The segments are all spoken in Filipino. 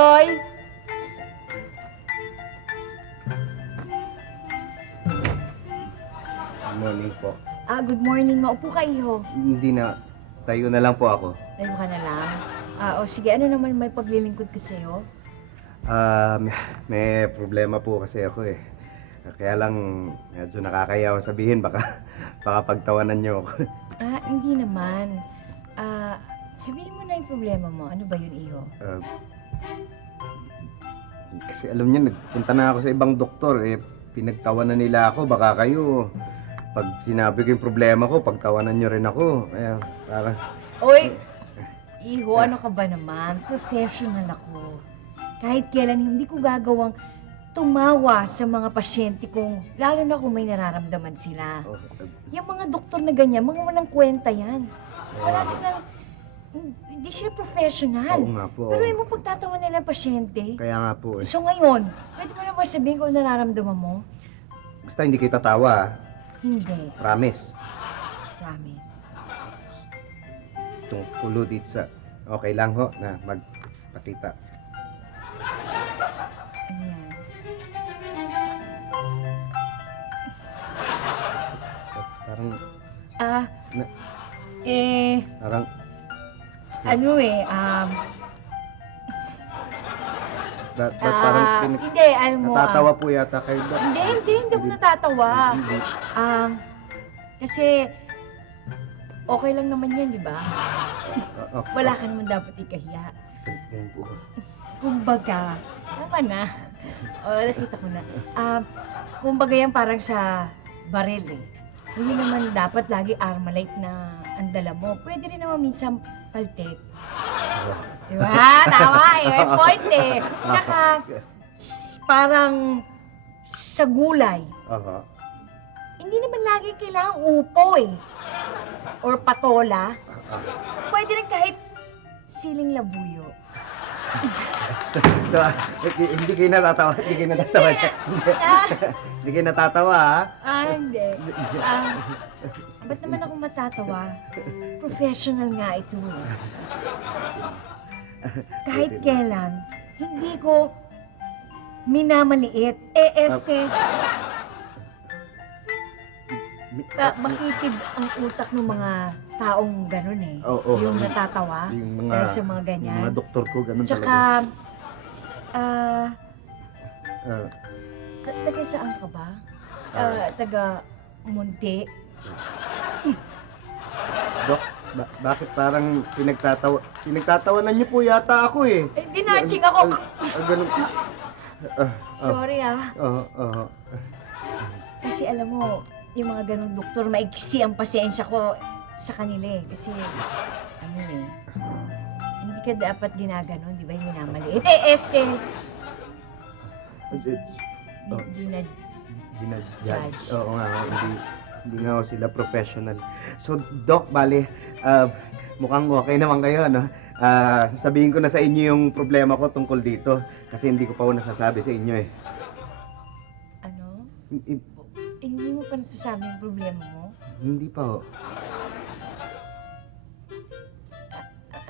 tuloy. Good morning po. Good morning. Maupo ka, iho. Hindi na. Tayo na lang po ako. Tayo ka na lang. Sige, ano naman may paglilingkod ko sa'yo? May problema po kasi ako eh. Kaya lang medyo nakakayaw sabihin baka pagtawanan niyo ako. Hindi naman. Sabihin mo na yung problema mo. Ano ba yun, iho? Kasi alam niyo, nagpunta na ako sa ibang doktor eh. Pinagtawanan nila ako. Baka kayo, pag sinabi ko yung problema ko, pagtawanan niyo rin ako. Kaya parang... Oy! Iho, ano ka ba naman? Professional ako. Kahit kailan hindi ko gagawang tumawa sa mga pasyente kong, lalo na kung may nararamdaman sila. Yung mga doktor na ganyan, mga walang kwenta yan. Wala silang, hindi sila professional. Oo nga po. Pero yung mo pagtatawa nila ang pasyente. Kaya nga po eh. So ngayon, pwede mo na ba sabihin kung nararamdaman mo? Basta hindi kita tawa. Hindi. Promise. Promise. Tungkulo dito sa... Okay lang ho na magpakita. Ano yan? Parang... Parang... parang hindi, alam mo, natatawa po yata kayo. Hindi ako natatawa. Kasi, okay lang naman yan, di ba? Wala ka naman dapat ikahiya. Ayun po. Kumbaga, tama na. Nakita ko na. Kumbaga yan parang sa baril eh. Hindi naman dapat lagi Armalite na ang dala mo. Pwede rin naman minsan paltek. Diba? Tama eh. May point eh. Tsaka, parang sa gulay. Hindi naman lagi kailangan upo eh. Or patola. Pwede rin kahit siling labuyo. So, hindi kayo natatawa. Hindi kayo natatawa. Hindi kayo natatawa, ha? Hindi. Ba't naman ako matatawa? Professional nga ito. Kahit kailan, hindi ko minamaliit. Makitid ang utak ng mga taong gano'n eh. Yung natatawa. Yung dahil sa mga ganyan. Yung mga doktor ko, gano'n Tsaka, talaga. taga saan ka ba? Taga Munti. Dok, bakit parang pinagtatawanan niyo po yata ako eh. Dinatching ako. Ganun. Sorry Oo. Kasi alam mo, yung mga ganung doktor, maiksi ang pasensya ko sa kanila eh. Kasi, hindi ka dapat ginaganon, di ba? Yung minamaliit. Ginajudge. Oo nga, hindi nga ako sila professional. So, Doc, bale, mukhang okay naman kayo, no? Sasabihin ko na sa inyo yung problema ko tungkol dito. Kasi hindi ko pa ako nasasabi sa inyo eh. Ano? Hindi mo pa nasasabi yung problema mo? Hindi pa ho.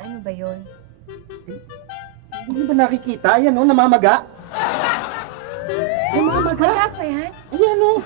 Ano ba yun? Hindi ba nakikita? Ayan o, namamaga. Namamaga. Wala pa yan? Ayan o.